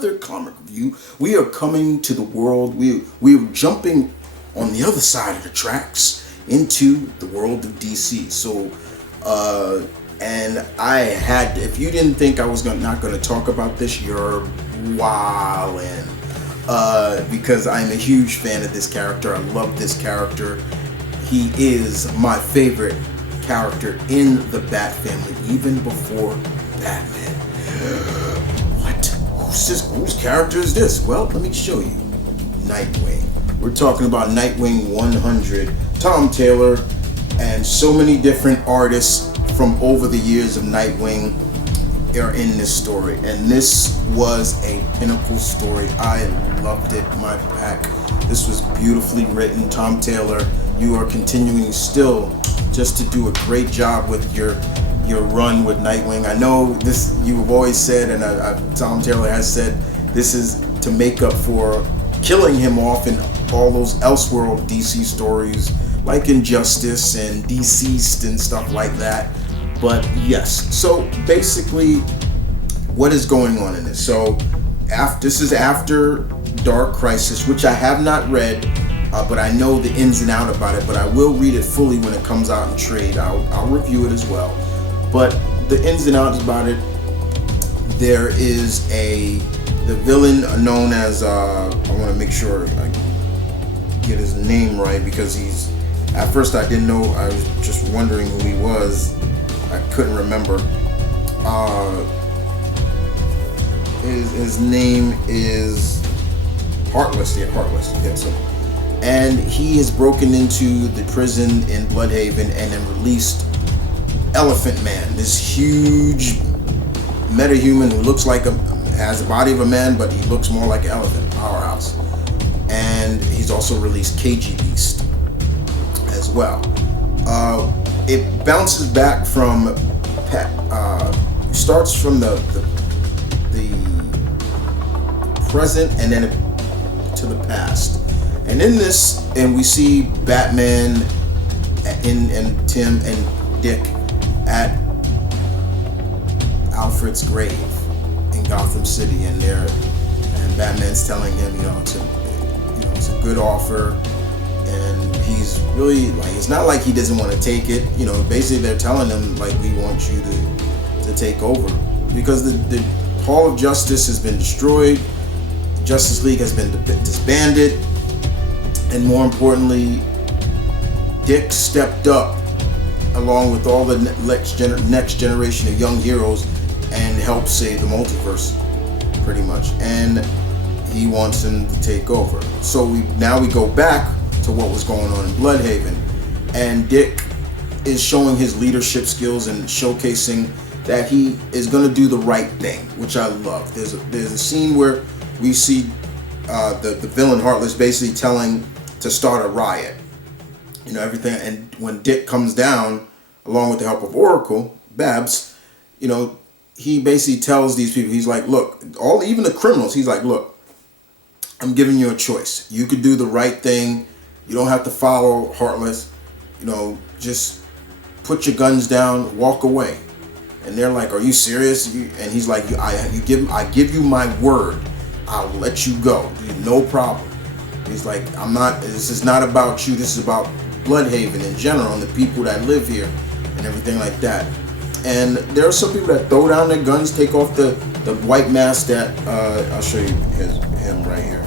another comic review. We are coming to the world. We're jumping on the other side of the tracks into the world of DC. So, and I had, if you didn't think I was not going to talk about this, you're wildin'. Because I'm a huge fan of this character. I love this character. He is my favorite character in the Bat family, even before Batman. What? Whose character is this? Well, let me show you. Nightwing. We're talking about Nightwing 100. Tom Taylor and so many different artists from over the years of Nightwing are in this story, and this was a pinnacle story. I loved it, my pack. This was beautifully written. Tom Taylor, you are continuing still just to do a great job with your run with Nightwing. I know this, you have always said, and Tom Taylor has said, this is to make up for killing him off in all those Elseworld DC stories like Injustice and Deceased and stuff like that. But yes, so basically what is going on in this? So this is after Dark Crisis, which I have not read, but I know the ins and outs about it, but I will read it fully when it comes out in trade. I'll review it as well. But the ins and outs about it, there is the villain known as, I want to make sure I get his name right, because at first I didn't know, I was just wondering who he was. I couldn't remember. His name is Heartless. Yeah, Heartless. Yeah, so. And he has broken into the prison in Bloodhaven and then released Elephant Man, this huge metahuman who looks like has the body of a man, but he looks more like an elephant, powerhouse. And he's also released KG Beast as well. It bounces back from, starts from the present and then to the past. And in this, and we see Batman and Tim and Dick at Alfred's grave in Gotham City, and Batman's telling him, it's a good offer. And he's really like, it's not like he doesn't want to take it. Basically they're telling him like, we want you to take over, because the Hall of Justice has been destroyed. Justice League has been disbanded, and more importantly, Dick stepped up along with all the next generation of young heroes and helped save the multiverse, pretty much. And he wants him to take over. So now we go back to what was going on in Bloodhaven, and Dick is showing his leadership skills and showcasing that he is going to do the right thing, which I love. There's a scene where we see the villain Heartless basically telling to start a riot, everything. And when Dick comes down along with the help of Oracle Babs, he basically tells these people, he's like, look, even the criminals, he's like, look, I'm giving you a choice. You could do the right thing. You don't have to follow Heartless. Just put your guns down, walk away. And they're like, are you serious? And he's like, I give you my word. I'll let you go. No problem. He's like, this is not about you. This is about Bloodhaven in general and the people that live here and everything like that. And there are some people that throw down their guns, take off the white mask that, I'll show you him right here.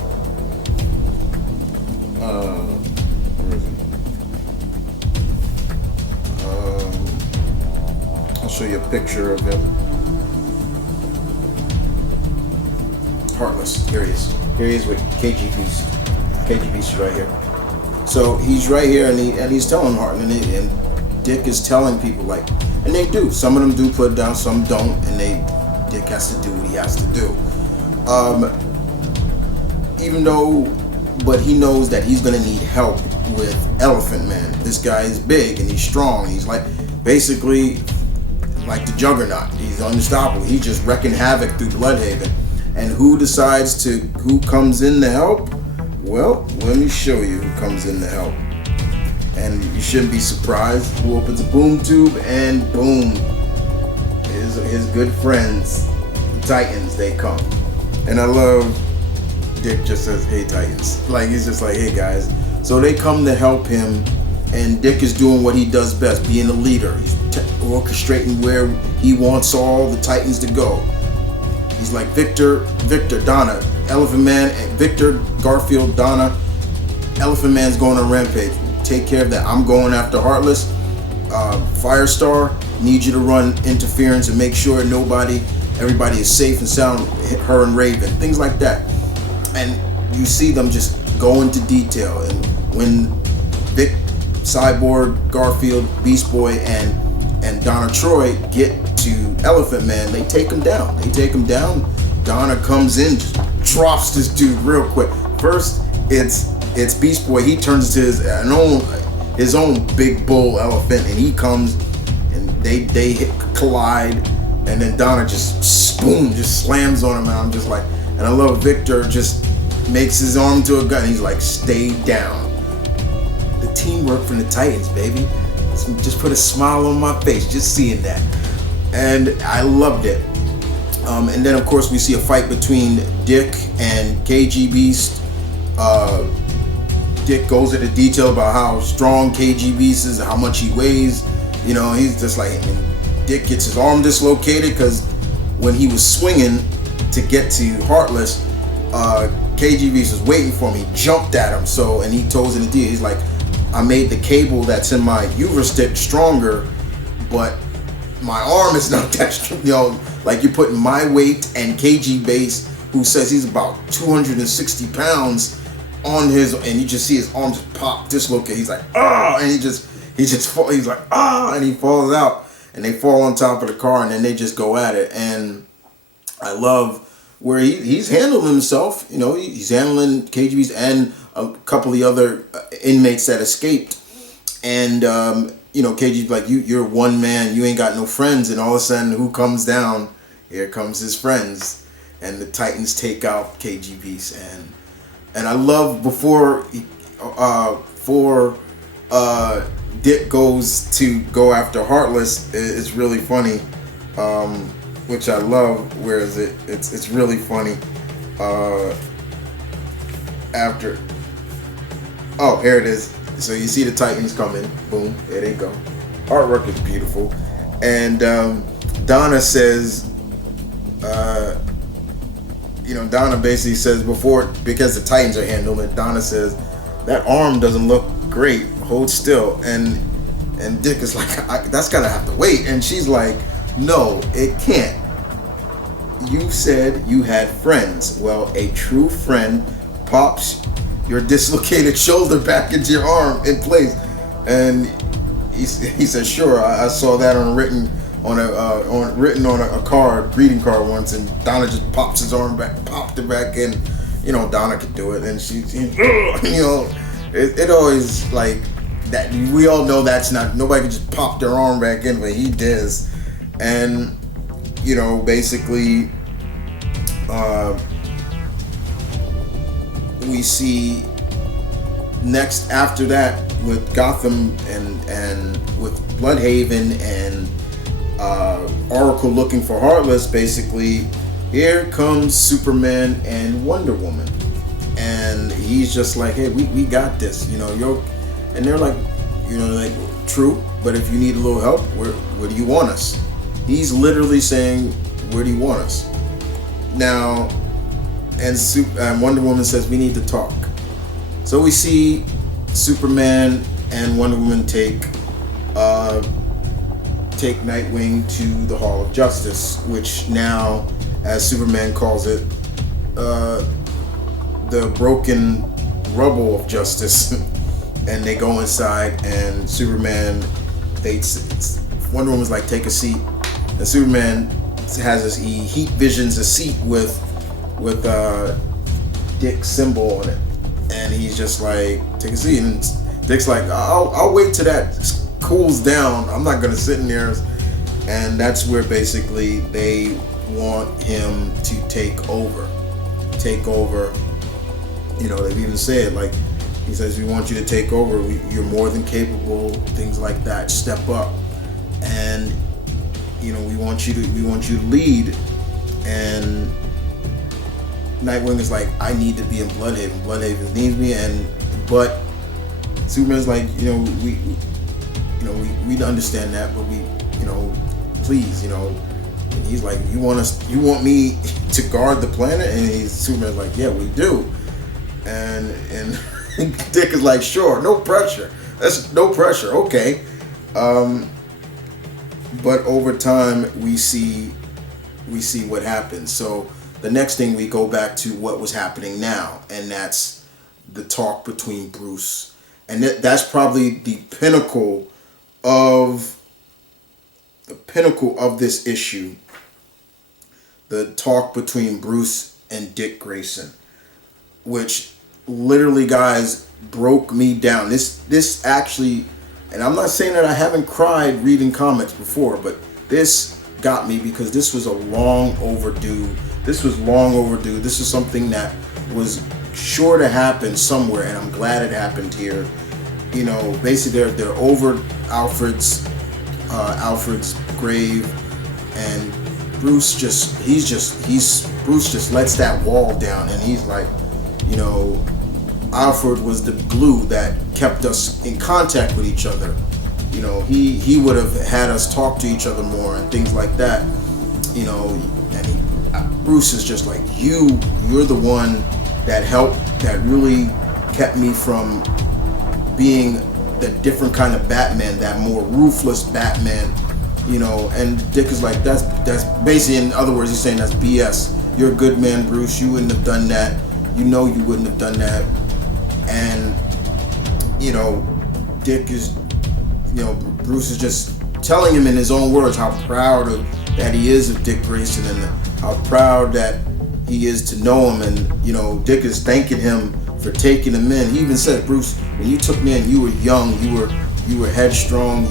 Where is he? I'll show you a picture of him. Heartless. Here he is. Here he is with KG Beast. KG Beast is right here. So he's right here, and he's telling Heartless, and Dick is telling people like, and they do. Some of them do put it down, some don't, and Dick has to do what he has to do. But he knows that he's gonna need help with Elephant Man. This guy is big and he's strong. He's like basically like the Juggernaut. He's unstoppable. He's just wrecking havoc through Bloodhaven. And who comes in to help? Well, let me show you who comes in to help. And you shouldn't be surprised. Who opens a boom tube, and boom, his good friends, the Titans, they come. And I love Dick just says, "Hey Titans," like he's just like, "Hey guys." So they come to help him, and Dick is doing what he does best, being a leader. He's orchestrating where he wants all the Titans to go. He's like, Victor, Donna, Elephant Man, and Victor, Garfield, Donna, Elephant Man's going on rampage. Take care of that. I'm going after Heartless. Firestar, need you to run interference and make sure everybody is safe and sound. Her and Raven, things like that. And you see them just go into detail. And when Vic, Cyborg, Garfield, Beast Boy, and Donna Troy get to Elephant Man, they take him down. Donna comes in, just drops this dude real quick. First, it's Beast Boy. He turns into his own big bull elephant, and he comes, and they collide, and then Donna just slams on him, and I'm just like, and I love Victor just makes his arm to a gun. He's like, stay down. The teamwork from the Titans, baby. Just put a smile on my face just seeing that, and I loved it. And then of course we see a fight between Dick and KG Beast. Dick goes into detail about how strong KG Beast is, how much he weighs. You know, he's just like, Dick gets his arm dislocated because when he was swinging to get to Heartless, KG Beast was waiting for him. He jumped at him, and he toes in the deal. He's like, I made the cable that's in my Uber stick stronger, but my arm is not that strong. You know, like you're putting my weight and KG Beast, who says he's about 260 pounds, on his, and you just see his arms pop, dislocate. He's like, ah, and he's like, ah, and he falls out, and they fall on top of the car, and then they just go at it. And I love where he's handling himself. You know, he's handling KGB's and a couple of the other inmates that escaped. And you know, KG's like, you're one man, you ain't got no friends. And all of a sudden, who comes down? Here comes his friends, and the Titans take out KGB's. And I love before Dick goes to go after Heartless, it's really funny, which I love. Where is it? It's really funny. Here it is. So you see the Titans coming. Boom, there they go. Artwork is beautiful. And Donna says, Donna basically says because the Titans are handling it, Donna says, that arm doesn't look great, hold still. And Dick is like, that's gotta have to wait. And she's like, no, it can't. You said you had friends. Well, a true friend pops your dislocated shoulder back into your arm in place. And he said, sure, I saw that written on a card, greeting card once, and Donna just popped it back in. You know, Donna could do it, and it always like that. We all know that's not, nobody can just pop their arm back in, but he does. And you know, basically, we see next after that with Gotham and with Bloodhaven and Oracle looking for Heartless. Basically, here comes Superman and Wonder Woman, and he's just like, hey, we got this, you know, and they're like, you know, like, true, but if you need a little help, where do you want us? He's literally saying, where do you want us? Now, and Wonder Woman says, we need to talk. So we see Superman and Wonder Woman take Nightwing to the Hall of Justice, which now, as Superman calls it, the broken rubble of justice. And they go inside, and Wonder Woman's like, take a seat. And Superman has he visions a seat with Dick's symbol on it, and he's just like, take a seat. And Dick's like, I'll wait till that cools down. I'm not gonna sit in there. And that's where basically they want him to take over. You know, they've even said, like, he says, we want you to take over. You're more than capable. Things like that. Step up, and you know, we want you to lead. And Nightwing is like, I need to be in Bloodhaven. Bloodhaven needs me, but Superman's like, we understand that, but please, and he's like, you want me to guard the planet? And Superman's like, yeah, we do. And Dick is like, sure, no pressure. That's no pressure, okay. But over time, we see what happens. So the next thing, we go back to what was happening now, and that's the talk between Bruce, and that's probably the pinnacle of this issue. The talk between Bruce and Dick Grayson, which literally, guys, broke me down. This actually, and I'm not saying that I haven't cried reading comics before, but this got me because this was long overdue. This is something that was sure to happen somewhere, and I'm glad it happened here. Basically they're over Alfred's grave, and Bruce just lets that wall down, and he's like, Alfred was the glue that kept us in contact with each other. He would have had us talk to each other more and things like that. And Bruce is just like, you're the one that helped, that really kept me from being the different kind of Batman, that more ruthless Batman. And Dick is like, that's basically, in other words, he's saying that's BS. You're a good man, Bruce. You wouldn't have done that. You wouldn't have done that. And Dick is, Bruce is just telling him in his own words how proud that he is of Dick Grayson, and how proud that he is to know him. And Dick is thanking him for taking him in. He even said, Bruce, when you took me in, you were young, you were headstrong,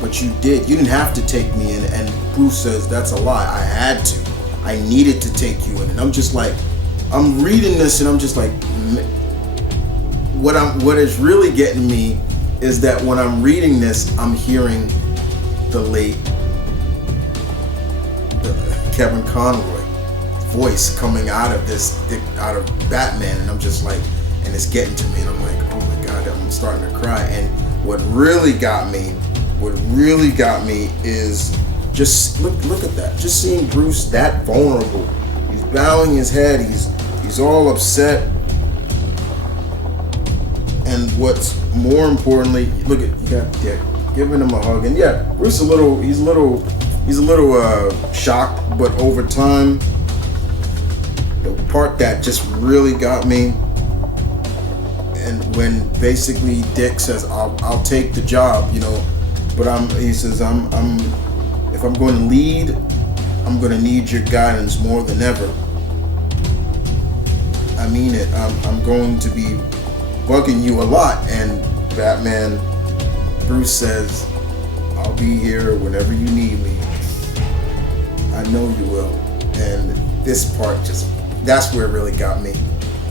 but you didn't have to take me in. And Bruce says, that's a lie. I had to. I needed to take you in. And I'm just like, I'm reading this, and I'm just like, what is really getting me is that when I'm reading this, I'm hearing the late Kevin Conroy voice coming out of Batman, and I'm just like, and it's getting to me, and I'm like, oh my God, I'm starting to cry. And what really got me is just look at that, just seeing Bruce that vulnerable. He's bowing his head, he's all upset. And what's more importantly, look at Dick giving him a hug, and Bruce he's a little shocked, but over time, the part that just really got me, and when basically Dick says, I'll take the job, but he says, if I'm going to lead, I'm going to need your guidance more than ever. I mean it. I'm going to be bugging you a lot. And Bruce says, I'll be here whenever you need me. I know you will. And this part that's where it really got me,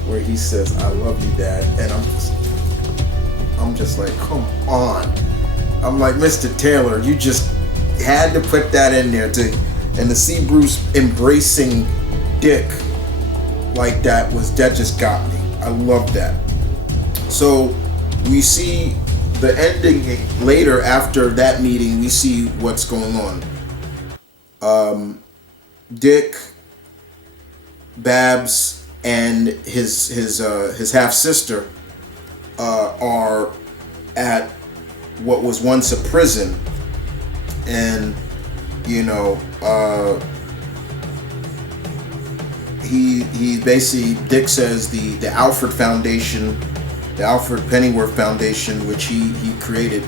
where he says, I love you, Dad. And I'm just like, come on. I'm like, Mr. Taylor, you just had to put that in there to see Bruce embracing Dick like that just got me. I love that. So we see the ending later. After that meeting, we see what's going on. Dick, Babs, and his half sister are at what was once a prison, and he basically, Dick says the Alfred Foundation, the Alfred Pennyworth Foundation, which he created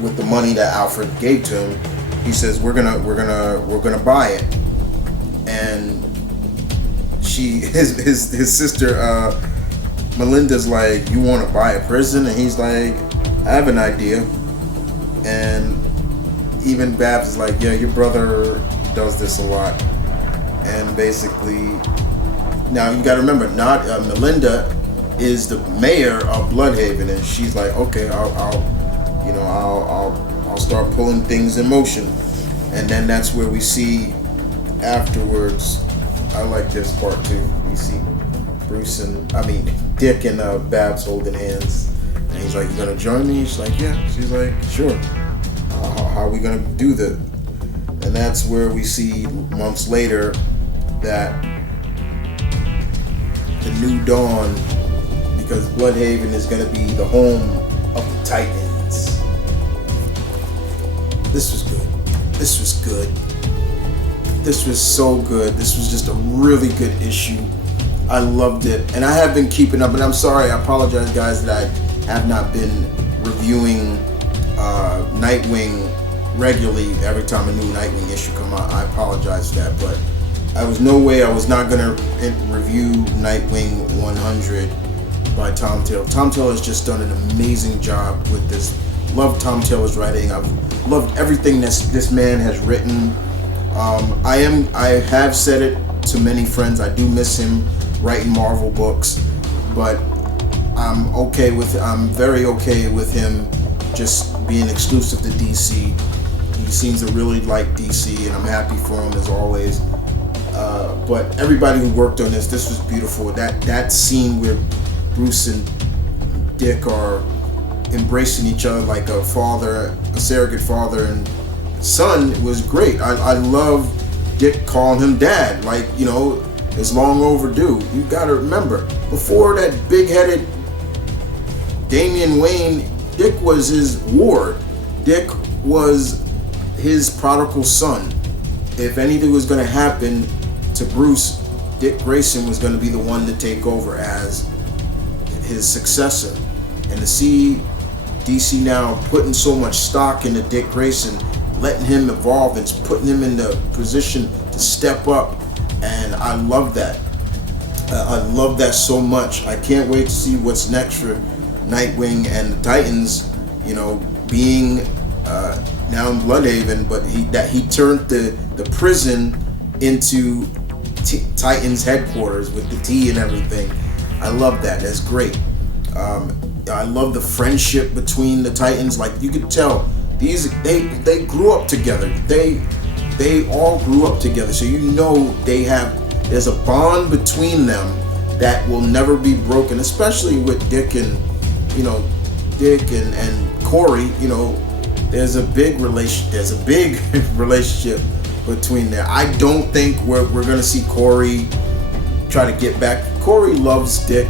with the money that Alfred gave to him. He says we're gonna buy it, and his sister Melinda's like, you want to buy a prison? And he's like, I have an idea. And even Babs is like, yeah, your brother does this a lot. And basically, now you got to remember, not Melinda is the mayor of Bloodhaven, and she's like, okay, I'll start pulling things in motion. And then that's where we see afterwards. I like this part too. we see Dick and Babs holding hands, and he's like, "You gonna join me?" She's like, "Yeah." She's like, "Sure." How are we gonna do that? And that's where we see months later that the new dawn, because Bloodhaven is gonna be the home of the Titans. This was good. This was good. This was so good. This was just a really good issue. I loved it, and I have been keeping up. And I'm sorry, I apologize, guys, that I have not been reviewing Nightwing regularly every time a new Nightwing issue come out. I apologize for that, but I was no way I was not gonna review Nightwing 100 by Tom Taylor. Tom Taylor has just done an amazing job with this. Love Tom Taylor's writing. I've loved everything this man has written. I have said it to many friends. I do miss him writing Marvel books, but I'm very okay with him just being exclusive to DC. He seems to really like DC, and I'm happy for him as always. But everybody who worked on this was beautiful. That scene where Bruce and Dick are embracing each other like a surrogate father and son was great. I love Dick calling him dad, like, it's long overdue. You gotta remember, before that big-headed Damian Wayne, Dick was his ward. Dick was his prodigal son. If anything was gonna happen to Bruce, Dick Grayson was gonna be the one to take over as his successor. And to see DC now putting so much stock into Dick Grayson, letting him evolve and putting him in the position to step up, and I love that. I love that so much. I can't wait to see what's next for Nightwing and the Titans. Being now in Bloodhaven, but he turned the prison into Titans headquarters with the T and everything. I love that. That's great. I love the friendship between the Titans. Like, you could tell they grew up together. They all grew up together. So there's a bond between them that will never be broken, especially with Dick and Corey. There's a big relationship between there. I don't think we're gonna see Corey try to get back. Corey loves Dick,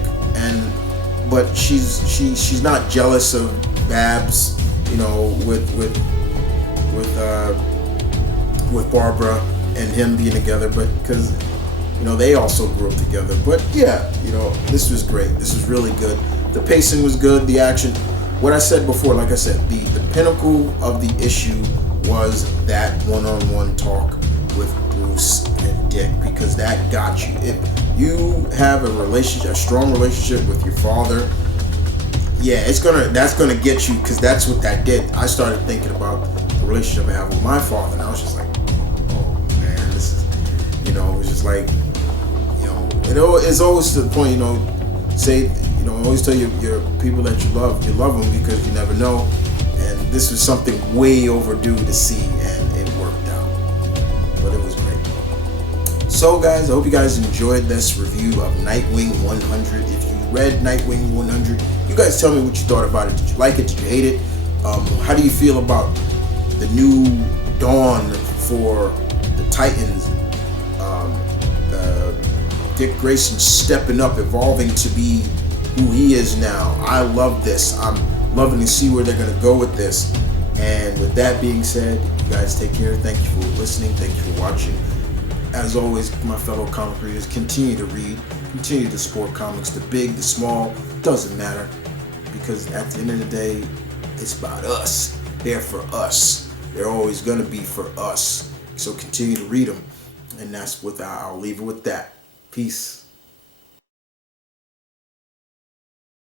but she's not jealous of Babs, with Barbara and him being together, but because they also grew up together. But yeah, this was great. This was really good. The pacing was good. The action. What I said before, like I said, the pinnacle of the issue was that one-on-one talk with Bruce and Dick, because that got you. If you have a strong relationship with your father, yeah, that's gonna get you, because that's what that did. I started thinking about the relationship I have with my father, and I was just like, oh man, this is, it was just like, it's always to the point, always tell your people that you love them, because you never know. And this was something way overdue to see, and it worked out. But it was great. So guys, I hope you guys enjoyed this review of Nightwing 100. If you read Nightwing 100, you guys tell me what you thought about it. Did you like it? Did you hate it? How do you feel about the new dawn for the Titans? Dick Grayson stepping up, evolving to be who he is now. I love this. I'm loving to see where they're going to go with this. And with that being said, you guys take care. Thank you for listening. Thank you for watching. As always, my fellow comic readers, continue to read, continue to support comics, the big, the small, doesn't matter, because at the end of the day, it's about us. They're for us. They're always going to be for us. So continue to read them. And that's I'll leave it with that. Peace.